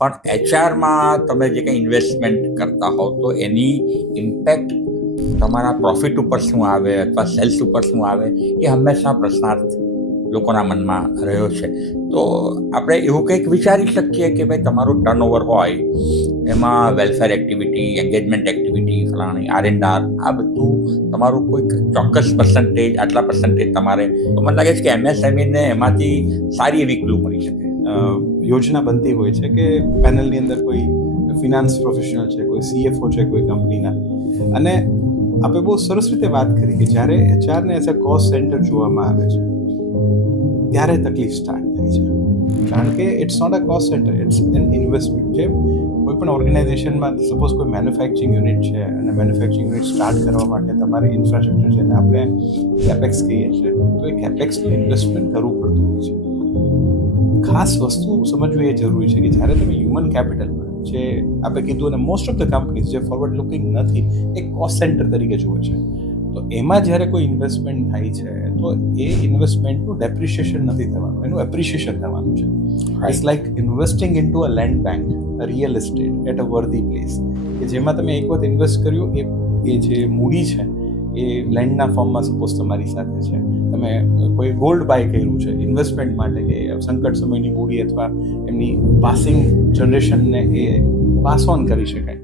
પણ એચઆરમાં તમે જે કંઈ ઇન્વેસ્ટમેન્ટ કરતા હોવ તો એની ઇમ્પેક્ટ તમારા પ્રોફિટ ઉપર શું આવે અથવા સેલ્સ ઉપર શું આવે એ હંમેશા પ્રશ્નાર્થ લોકોના મનમાં રહ્યો છે. તો આપણે એવું કંઈક વિચારી શકીએ કે ભાઈ તમારું ટર્નઓવર હોય એમાં વેલફેર એક્ટિવિટી, એન્ગેજમેન્ટ એક્ટિવિટી, ફલાણી R&R, આ બધું તમારું કોઈક ચોક્કસ પર્સન્ટેજ, આટલા પર્સન્ટેજ તમારે, તો મને લાગે છે કે MSME એમાંથી સારી એવી ક્લુ મળી શકે. યોજના બનતી હોય છે કે પેનલની અંદર કોઈ ફિનાન્સ પ્રોફેશનલ છે, કોઈ CFO છે કોઈ કંપનીના, અને આપણે બહુ સરસ રીતે વાત કરી કે જ્યારે એચઆરને એઝ અ કોસ્ટ સેન્ટર જોવામાં આવે છે ત્યારે તકલીફ સ્ટાર્ટ થાય છે. કારણ કે it's not a cost centre, it's an investment. જે કોઈ પણ ઓર્ગેનાઇઝેશનમાં સપોઝ કોઈ મેન્યુફેક્ચરિંગ યુનિટ છે અને મેન્યુફેક્ચરિંગ યુનિટ સ્ટાર્ટ કરવા માટે તમારે ઇન્ફ્રાસ્ટ્રક્ચર છે, આપણે કેપેક્સ કહીએ છીએ, તો એ કેપેક્સનું ઇન્વેસ્ટમેન્ટ કરવું પડતું હોય છે. ખાસ વસ્તુ સમજવી એ જરૂરી છે કે જ્યારે તમે હ્યુમન કેપિટલમાં, જે આપણે કીધું, અને મોસ્ટ ઓફ ધ કંપનીઝ જે ફોરવર્ડ લુકિંગ નથી એ કોસ્ટ સેન્ટર તરીકે જુએ છે, તો એમાં જ્યારે કોઈ ઇન્વેસ્ટમેન્ટ થાય છે તો એ ઇન્વેસ્ટમેન્ટનું ડેપ્રિશિએશન નથી થવાનું, એનું એપ્રિશિએશન થવાનું છે. It's like investing into a land bank, real estate at a worthy place, કે જેમાં તમે એક વખત ઇન્વેસ્ટ કર્યું, એ જે મૂડી છે એ લેન્ડના ફોર્મમાં સપોઝ તમારી સાથે છે, તમે કોઈ ગોલ્ડ બાય કર્યું છે ઇન્વેસ્ટમેન્ટ માટે, કે સંકટ સમયની મૂડી અથવા એમની પાસિંગ જનરેશનને એ પાસ ઓન કરી શકાય.